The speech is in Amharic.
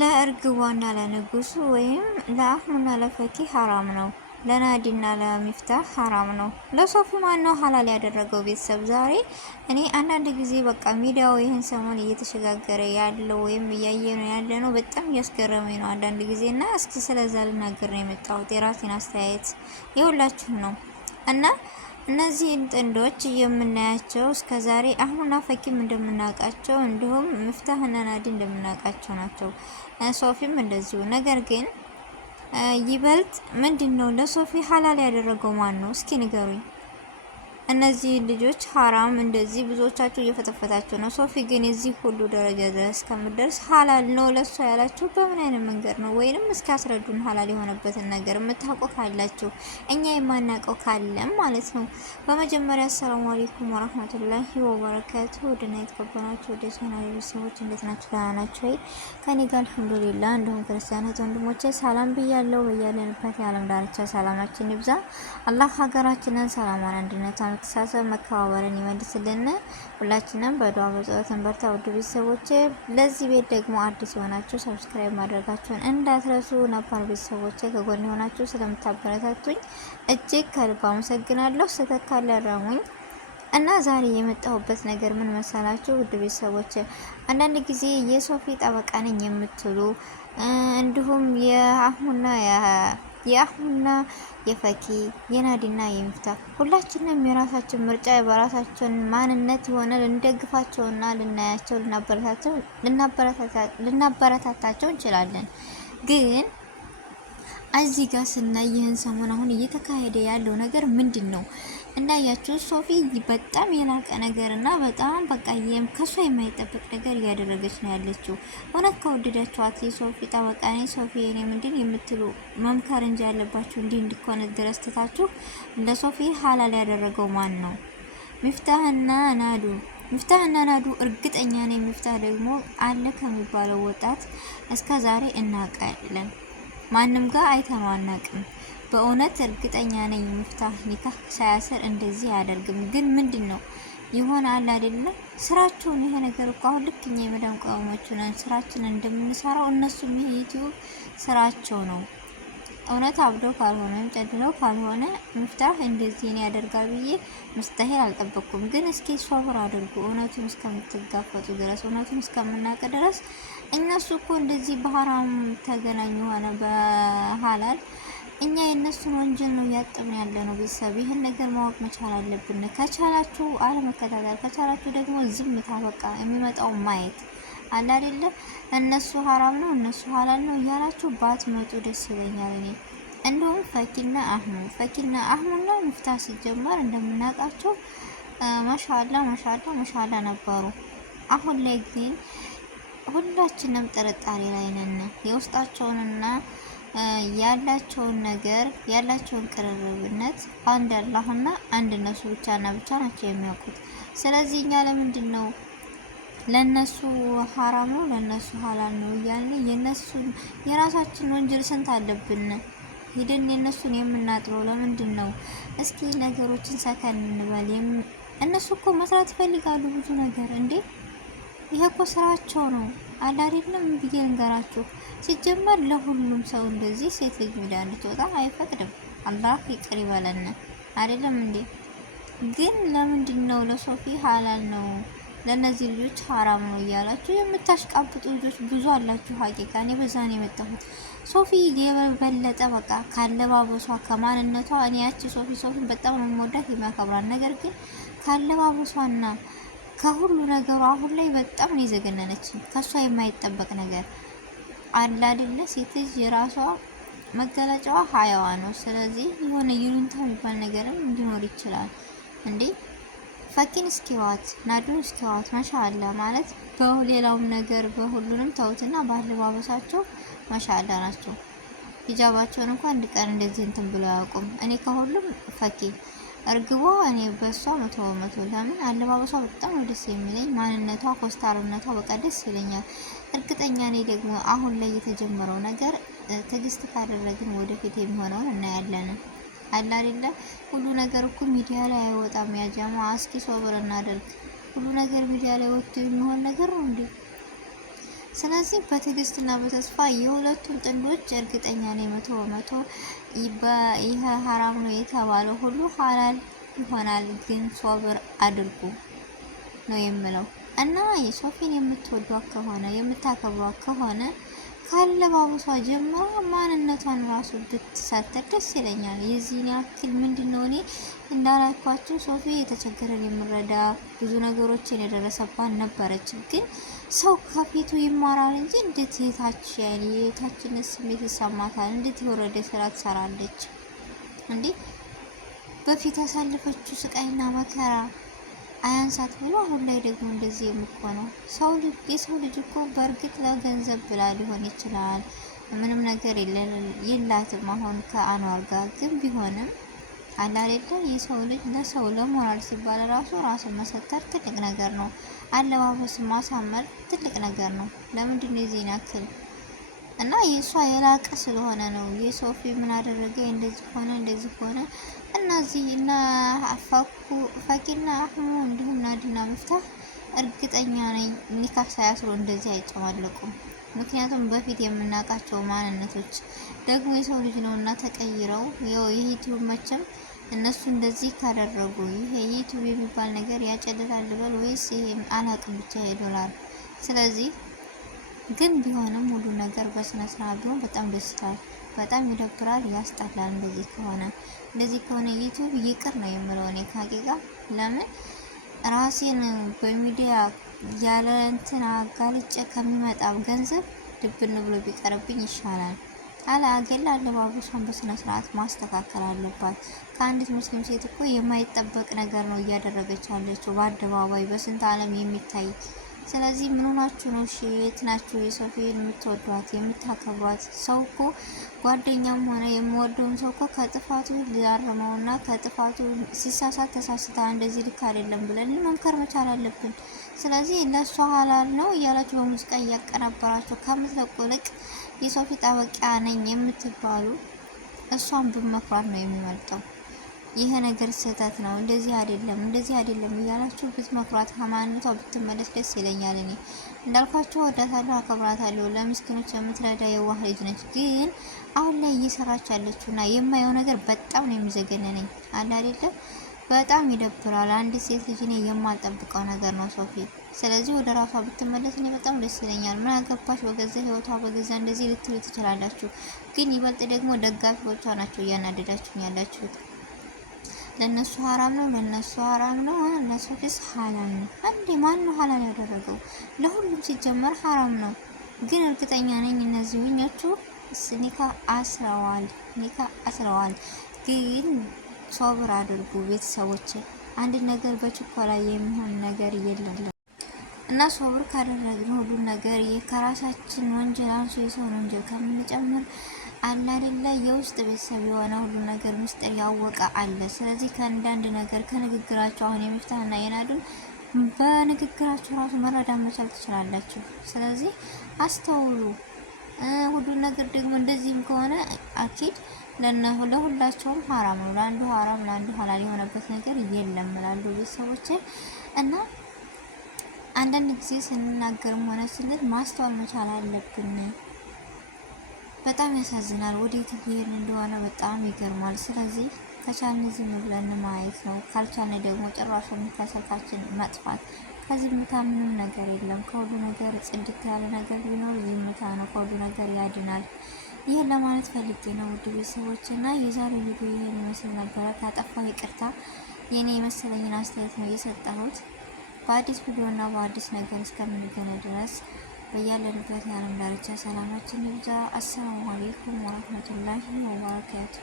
ለእርግቧና ለንጉሱ ወይም ለአህሙና ለፈኪ ሐራም ነው። ለናዲና ለሚፍታህ ሐራም ነው። ለሶፊ ማነው ሐላል ያደረገው? ቤተሰብ ዛሬ እኔ አንዳንድ ጊዜ በቃ ሚዲያው ይህን ሰሞን እየተሸጋገረ ያለው ወይም እያየ ነው ያለ ነው በጣም እያስገረመኝ ነው አንዳንድ ጊዜ እና እስኪ ስለዛ ልናገር ነው የመጣሁት። የራሴን አስተያየት የሁላችሁም ነው እና እነዚህን ጥንዶች የምናያቸው እስከዛሬ አህሙና ፈኪም እንደምናውቃቸው እንዲሁም ሚፍታህና ናዲ እንደምናውቃቸው ናቸው። ሶፊም እንደዚሁ። ነገር ግን ይበልጥ ምንድነው ለሶፊ ሐላል ያደረገው ማን ነው? እስኪ ንገሩኝ። እነዚህ ልጆች ሐራም እንደዚህ ብዙዎቻችሁ እየፈተፈታችሁ ነው። ሶፊ ግን እዚህ ሁሉ ደረጃ ድረስ ከምትደርስ ሐላል ነው ለሷ ያላችሁ በምን አይነት መንገድ ነው? ወይንም እስኪ አስረዱን ሐላል የሆነበትን ነገር የምታውቁ ካላችሁ፣ እኛ የማናውቀው ካለም ማለት ነው። በመጀመሪያ አሰላሙ አለይኩም ወራህመቱላሂ ወበረካቱ። ወደና የተከበራችሁ ወደ ቻናል ቤተሰቦች እንዴት ናችሁ? ደህና ናችሁ ወይ? ከኔ ጋር አልሐምዱሊላህ። እንደውም ክርስቲያኖች ወንድሞቼ ሰላም ብያለሁ። በያለንበት የዓለም ዳርቻ ሰላማችን ይብዛ። አላህ ሀገራችንን ሰላማን አንድነቷን መተሳሰብ መከባበርን ይመልስልን። ሁላችንም በዱዓ በጸሎት እንበርታ። ውድ ቤተሰቦቼ ለዚህ ቤት ደግሞ አዲስ የሆናችሁ ሰብስክራይብ ማድረጋችሁን እንዳትረሱ። ነባር ቤተሰቦቼ ከጎን የሆናችሁ ስለምታበረታቱኝ እጅግ ከልብ አመሰግናለሁ። ስህተት ካለ ረሙኝ እና ዛሬ የመጣሁበት ነገር ምን መሰላችሁ? ውድ ቤተሰቦቼ አንዳንድ ጊዜ የሶፊ ጠበቃ ነኝ የምትሉ እንዲሁም የአህሙና የፈኪ የናዲና የሚፍታህ ሁላችንም የራሳችን ምርጫ በራሳችን ማንነት ሆነ ልንደግፋቸውና ልናያቸው ልናበረታታቸው እንችላለን። ግን እዚህ ጋር ስናይ ይህን ሰሞን አሁን እየተካሄደ ያለው ነገር ምንድን ነው? እንዳያችሁ ሶፊ በጣም የላቀ ነገር እና በጣም በቃ ከሷ የማይጠበቅ ነገር እያደረገች ነው ያለችው። እውነት ከወደዳችኋት የሶፊ ጠበቃ ነኝ ሶፊ እኔ ምንድን የምትሉ መምከር እንጂ ያለባችሁ እንዲህ እንዲኮን ድረስ ትታችሁ ለሶፊ ሐላል ያደረገው ማን ነው? ሚፍታህና ናዱ እርግጠኛ ነኝ። ሚፍታህ ደግሞ አለ ከሚባለው ወጣት እስከ ዛሬ እናውቃለን። ማንም ጋር አይተነው አናውቅም። በእውነት እርግጠኛ ነኝ ሚፍታህ ኒካህ ሳያስር እንደዚህ አያደርግም። ግን ምንድነው ይሆናል አይደለ? ስራቸውን ይሄ ነገር እኮ አሁን ልክ እኛ የመዳም ቀመሞች ነን ስራችን እንደምንሰራው እነሱም ይሄ ዩቲዩብ ስራቸው ነው። እውነት አብዶ ካልሆነ ጨድለው ካልሆነ ሚፍታህ እንደዚህ ነው ያደርጋል ብዬ ሙስተሂል አልጠበቅኩም። ግን እስኪ ሶብር አድርጉ እውነቱን እስከምትጋፈጡ ድረስ እውነቱን እስከምናውቅ ድረስ። እነሱ እኮ እንደዚህ በሐራም ተገናኙ ሆነ በሐላል እኛ የነሱን ወንጀል ነው እያጠብን ያለ ነው። ቤተሰብ ይህን ነገር ማወቅ መቻል አለብን። ከቻላችሁ አለመከታተል፣ ከቻላችሁ ደግሞ ዝምታ በቃ የሚመጣው ማየት አለ አይደለ? እነሱ ሐራም ነው እነሱ ሐላል ነው እያላችሁ ባትመጡ ደስ ይለኛል። እኔ እንደውም ፈኪና አህሙና ሚፍታህ ሲጀመር እንደምናውቃቸው ማሻአላ ነበሩ። አሁን ላይ ግን ሁላችንም ጥርጣሬ ላይ ነን። የውስጣቸውንና ያላቸውን ነገር ያላቸውን ቅርርብነት አንድ አላህና አንድ እነሱ ብቻና ብቻ ናቸው የሚያውቁት። ስለዚህ እኛ ለምንድን ነው ለነሱ ሐራም ነው ለነሱ ሐላል ነው እያልን የራሳችን ወንጀል ስንት አለብን ሄደን የነሱን የምናጥረው ለምንድን ነው? እስኪ ነገሮችን ሰከን እንበል። እነሱ እኮ መስራት ይፈልጋሉ ብዙ ነገር እንዴ። ይሄ እኮ ስራቸው ነው አይደለም ብዬ ልንገራችሁ። ሲጀመር ለሁሉም ሰው እንደዚህ ሴት ልጅ ሚዲያ እንድትወጣ አይፈቅድም። አላህ ይቅር ይበለን አይደለም እንዴ? ግን ለምንድን ነው ለሶፊ ሐላል ነው ለነዚህ ልጆች ሐራም ነው እያላችሁ የምታሽቃብጡ ልጆች ብዙ አላችሁ። ሀቂቃ እኔ በዛ ነው የመጣሁት። ሶፊ የበለጠ በቃ ካለባበሷ ከማንነቷ እኔ ያቺ ሶፊን በጣም ነው የምወዳት የሚያከብራት። ነገር ግን ካለባበሷና ከሁሉ ነገሩ አሁን ላይ በጣም ነው የዘገነነች። ከሷ የማይጠበቅ ነገር አለ አይደለ? ሴት ልጅ የራሷ መገለጫዋ ሀያዋ ነው። ስለዚህ የሆነ ይሉንታ የሚባል ነገርም ሊኖር ይችላል እንዴ። ፈኪን እስኪዋት ናዱን እስኪዋት ማሻአላ ማለት በሌላውም ነገር በሁሉንም ተውትና ባለባበሳቸው ማሻአላ ናቸው። ሂጃባቸውን እንኳን አንድ ቀን እንደዚህ እንትን ብሎ ያውቁም። እኔ ከሁሉም ፈኪ እርግቧ እኔ በሷ 100% ለምን አለባበሷ በጣም ነው ደስ የሚለኝ። ማንነቷ ኮስታርነቷ በቃ ደስ ይለኛል። እርግጠኛ ነኝ ደግሞ አሁን ላይ የተጀመረው ነገር ትዕግስት ካደረግን ወደፊት የሚሆነውን እናያለን። አለ አይደለ? ሁሉ ነገር እኮ ሚዲያ ላይ አይወጣም። ያጃማ እስኪ ሶብር እናደርግ። ሁሉ ነገር ሚዲያ ላይ ወጥቶ የሚሆን ነገር ነው እንዴ? ስለዚህ በትዕግስትና በተስፋ የሁለቱን ጥንዶች እርግጠኛ ነኝ 100% ይሄ ሀራም ነው የተባለው ሁሉ ሀላል ይሆናል። ግን ሶብር አድርጉ ነው የምለው። እና የሶፊን የምትወዷት ከሆነ የምታከብሯት ከሆነ ካለባበሷ ጀምራ ማንነቷን ራሱ ብትሳተር ደስ ይለኛል። የዚህን ያክል ምንድነው እኔ እንዳላኳቸው ሶፊ የተቸገረን የምረዳ ብዙ ነገሮችን የደረሰባት ነበረች። ግን ሰው ከፊቱ ይማራል እንጂ እንዴት የታችነት ስሜት ይሰማታል? እንዴት የወረደ ስራ ትሰራለች እንዴ? በፊት ያሳለፈችው ስቃይና መከራ አያንሳት ብሎ አሁን ላይ ደግሞ እንደዚህ የምትሆነው የሰው ልጅ እኮ በእርግጥ ለገንዘብ ብላ ሊሆን ይችላል፣ ምንም ነገር የላትም አሁን ከአኗር ጋር። ግን ቢሆንም አላሌለ የሰው ልጅ ለሰው ለሞራል ሲባል ራሱ ራስን መሰተር ትልቅ ነገር ነው። አለባበስ ማሳመር ትልቅ ነገር ነው። ለምንድን ነው የዚህን ያክል? እና የእሷ የላቀ ስለሆነ ነው። የሶፊ ምን አደረገ? እንደዚህ ሆነ እና እዚህ እና ፋቂና አህሙ እንዲሁም ናዲና መፍታህ እርግጠኛ ነኝ ኒካህ ሳያስሩ እንደዚህ አይጨማለቁም። ምክንያቱም በፊት የምናውቃቸው ማንነቶች ደግሞ የሰው ልጅ ነው እና ተቀይረው የዩቲዩብ መቼም እነሱ እንደዚህ ካደረጉ ይሄ ዩቲዩብ የሚባል ነገር ያጨልላል በል ወይስ ይሄ አላቅም ብቻ ይዶላል። ስለዚህ ግን ቢሆንም ሁሉ ነገር በስነ ስርዓት ቢሆን በጣም ደስ ይላል። በጣም ይደብራል፣ ያስጠላል። እንደዚህ ከሆነ ዩቲዩብ ይቅር ነው የምለው እኔ ከሀቂቃ። ለምን ራሴን በሚዲያ ያለ እንትን አጋልጬ ከሚመጣ ገንዘብ ድብን ብሎ ቢቀርብኝ ይሻላል። አገላ አለባበሷን በስነ ስርዓት ማስተካከል አለባት። ከአንዲት ሙስሊም ሴት እኮ የማይጠበቅ ነገር ነው እያደረገች ያለችው በአደባባይ በስንት ዓለም የሚታይ። ስለዚህ ምን ሆናችሁ ነው? እሺ የት ናችሁ? የሶፊን የምትወዷት የምታከብሯት ሰው እኮ ጓደኛም ሆነ የምወደውን ሰው እኮ ከጥፋቱ ሊያርመውና ከጥፋቱ ሲሳሳት ተሳስታ እንደዚህ ልክ አይደለም ብለን መምከር መቻል አለብን። ስለዚህ እነሱ ሀላል ነው እያላችሁ በሙዚቃ እያቀናበራችሁ ከምትለቁልቅ የሶፊ ጠበቂያ ነኝ የምትባሉ እሷን ብመክሯት ነው የሚመርጠው። ይሄ ነገር ስህተት ነው፣ እንደዚህ አይደለም እያላችሁ ብትመክሯት ከማንነቷ ብትመለስ ደስ ይለኛል። እኔ እንዳልኳችሁ ወዳታለሁ፣ አከብራታለሁ። ለምስኪኖች የምትረዳ የዋህ ልጅ ነች። ግን አሁን ላይ እየሰራች ያለችውና የማየው ነገር በጣም ነው የሚዘገነነኝ። አለ አይደለም፣ በጣም ይደብራል። አንድ ሴት ልጅ እኔ የማልጠብቀው ነገር ነው ሶፊ። ስለዚህ ወደ ራሷ ብትመለስ እኔ በጣም ደስ ይለኛል። ምን አገባሽ በገዛ ህይወቷ በገዛ እንደዚህ ልትሉ ትችላላችሁ። ግን ይበልጥ ደግሞ ደጋፊዎቿ ናቸው እያናደዳችሁ ያላችሁት። ለነሱ ሀራም ነው ለሶፊስ ሀላል ነው። አንዴ ማን ነው ሀላል ያደረገው? ለሁሉም ሲጀመር ሀራም ነው። ግን እርግጠኛ ነኝ እነዚህኞቹ ኒካ አስረዋል። ግን ሶብር አድርጉ ቤተሰቦች። አንድ ነገር በችኮላ የሚሆን ነገር የለም እና ሶብር ካደረግን ሁሉን ነገር ከራሳችን ወንጀል አንሱ የሰውን ወንጀል ከምንጨምር አለ አይደለ የውስጥ ቤተሰብ የሆነ ሁሉ ነገር ምስጢር ያወቀ አለ። ስለዚህ ከአንዳንድ ነገር ከንግግራቸው አሁን የሚፍታህና የናዱን በንግግራቸው ራሱ መረዳት መቻል ትችላላችሁ። ስለዚህ አስተውሉ። ሁሉን ነገር ደግሞ እንደዚህም ከሆነ አኪድ ለሁላቸውም ሀራም ነው። ለአንዱ ሀራም ለአንዱ ሀላል የሆነበት ነገር የለም እላሉ ቤተሰቦች። እና አንዳንድ ጊዜ ስንናገርም ሆነ ስንል ማስተዋል መቻል አለብን። በጣም ያሳዝናል። ወዴት እየሄድን እንደሆነ በጣም ይገርማል። ስለዚህ ከቻልን ዝም ብለን ማየት ነው። ካልቻልን ደግሞ ጭራሹን ከስልካችን መጥፋት። ከዝምታ ምንም ነገር የለም። ከሁሉ ነገር ጽድት ያለ ነገር ቢኖር ዝምታ ነው። ከሁሉ ነገር ያድናል። ይህን ለማለት ፈልጌ ነው ውድ ቤተሰቦች። እና የዛሬው ቪዲዮ ይህን ይመስል ነበረ። ካጠፋው ይቅርታ። የኔ የመሰለኝን አስተያየት ነው የሰጠሁት። በአዲስ ቪዲዮ እና በአዲስ ነገር እስከምንገናኝ ድረስ በያለንበት የዓለም ዳርቻ ሰላማችን ይብዛ። አሰላሙ አለይኩም ወራህመቱላሂ ወበረካቱ።